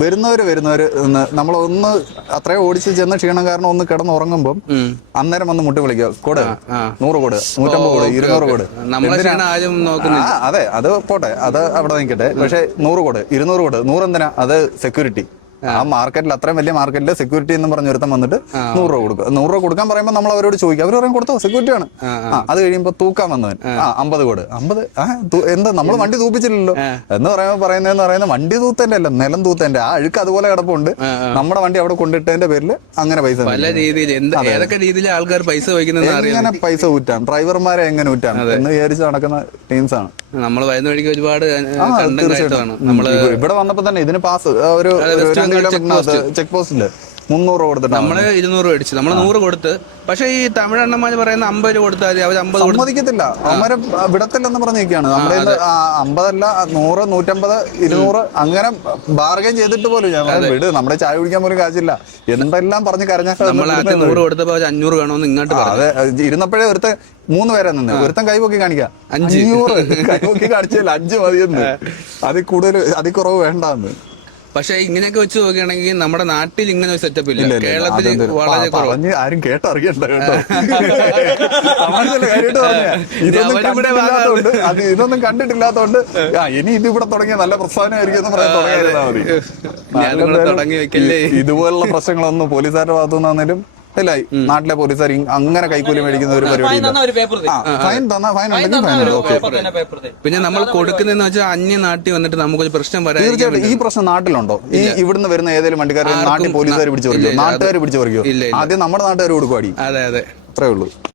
വരുന്നവര് നമ്മളൊന്ന് അത്രയും ഓടിച്ച് ചെന്ന് ക്ഷീണം കാരണം ഒന്ന് കിടന്നുറങ്ങുമ്പോൾ അന്നേരം വന്ന് മുട്ടി വിളിക്കുക കോട് 100 കോട് 150 കോട് 200 കോട്. അതെ, അത് പോട്ടെ, അത് അവിടെ നിൽക്കട്ടെ. പക്ഷെ 100 കോട് 200 കോട് 100 എന്തിനാ? അത് സെക്യൂരിറ്റി. ആ മാർക്കറ്റിൽ, അത്രയും വലിയ മാർക്കറ്റിൽ സെക്യൂരിറ്റി എന്ന് പറഞ്ഞ ഒരുത്തം വന്നിട്ട് 100 രൂപ കൊടുക്കുക. 100 രൂപ കൊടുക്കാൻ പറയുമ്പോൾ നമ്മൾ അവരോട് ചോദിക്കും, അവർ പറയും കൊടുത്തോ, സെക്യൂരിറ്റി ആണ്. അത് കഴിയുമ്പോൾ തൂക്കാൻ വന്നവൻ 50 കോട് 50. എന്താ നമ്മൾ വണ്ടി തൂപ്പിച്ചില്ലല്ലോ എന്ന് പറയുന്നത് വണ്ടി തൂത്തന്റെ അല്ല, നിലം തൂത്തന്റെ. ആ അഴുക്ക് അതുപോലെ കിടപ്പുണ്ട്. നമ്മുടെ വണ്ടി അവിടെ കൊണ്ടിട്ടതിന്റെ പേരിൽ അങ്ങനെ പൈസ പല രീതിയിൽ ഏതൊക്കെ രീതിയിൽ ആൾക്കാർ പൈസ എങ്ങനെ പൈസ ഊറ്റാം, ഡ്രൈവർമാരെ എങ്ങനെ ഊറ്റാം എന്ന് വിചാരിച്ച് നടക്കുന്ന ടീംസാണ് നമ്മൾ. വരുന്ന വഴിക്ക് ഒരുപാട് നമ്മള് ഇവിടെ വന്നപ്പോ തന്നെ ഇതിന് പാസ് ഒരു ചെക്ക് പോസ്റ്റില് 300 കൊടുത്തിട്ട് നമ്മള് 200 മേടിച്ചു. നമ്മള് 100 കൊടുത്ത്. പക്ഷെ ഈ തമിഴണ്ണന്മാര് പറയുന്ന 50 രൂപ കൊടുത്താൽ അവർ 50 സമ്മതിക്കത്തില്ല. അവന്മാരെ വിടത്തില്ലെന്ന് പറഞ്ഞിരിക്കുകയാണ്. നമ്മുടെ 50 അല്ല 100 150 200 അങ്ങനെ ബാർഗൈൻ ചെയ്തിട്ട് പോലും ഞാൻ വിട്, നമ്മുടെ ചായ കുടിക്കാൻ പോലും കാശില്ല എന്തെല്ലാം പറഞ്ഞ് കരഞ്ഞാൽ 100 കൊടുത്തപ്പോ 500 വേണമെന്ന് ഇങ്ങോട്ട്. അതെ, ഇരുന്നപ്പോഴേ ഒരുത്ത 3 പേരെ നിന്ന് ഒരുത്തൻ കൈപൊക്കി കാണിക്കാം 500 കൈപൊക്കി കാണിച്ചില്ല 5 മതിയെന്ന്. അതിൽ കൂടുതൽ അതിൽ കുറവ് വേണ്ടെന്ന്. പക്ഷെ ഇങ്ങനെയൊക്കെ വെച്ച് നോക്കുകയാണെങ്കിൽ നമ്മുടെ നാട്ടിൽ ഇങ്ങനെ ഒരു സെറ്റപ്പ് ഇല്ല. കേരളത്തിൽ വളരെ കുറഞ്ഞ് ആരും കേട്ടറിയണ്ട കേട്ടോ. ഇതൊന്നും കണ്ടിട്ടില്ലാത്തോണ്ട് ഇനി ഇതിവിടെ തുടങ്ങിയ നല്ല പ്രസ്ഥാനമായിരിക്കും എന്ന് പറയാൻ തുടങ്ങി വെക്കല്ലേ. ഇതുപോലുള്ള പ്രശ്നങ്ങളൊന്നും പോലീസുകാരുടെ ഭാഗത്തുനിന്നാണെങ്കിലും അല്ല, നാട്ടിലെ പോലീസുകാർ അങ്ങനെ കൈക്കൂലി മേടിക്കുന്ന ഒരു പരിപാടി. പിന്നെ നമ്മൾ കൊടുക്കുന്നതെന്ന് വെച്ചാൽ അന്യ നാട്ടിൽ വന്നിട്ട് നമുക്കൊരു പ്രശ്നം വരാം. തീർച്ചയായിട്ടും ഈ പ്രശ്നം നാട്ടിലുണ്ടോ? ഈ ഇവിടുന്ന് വരുന്ന ഏതെങ്കിലും വണ്ടിക്കാരെ നാട്ടിൽ പോലീസുകാർ പിടിച്ചു പറിക്കോ, നാട്ടുകാർ പിടിച്ചു പറിക്കോ? ആദ്യം നമ്മുടെ നാട്ടുകാർ കൊടുക്കും അടി. അതെ, അത്രേ ഉള്ളൂ.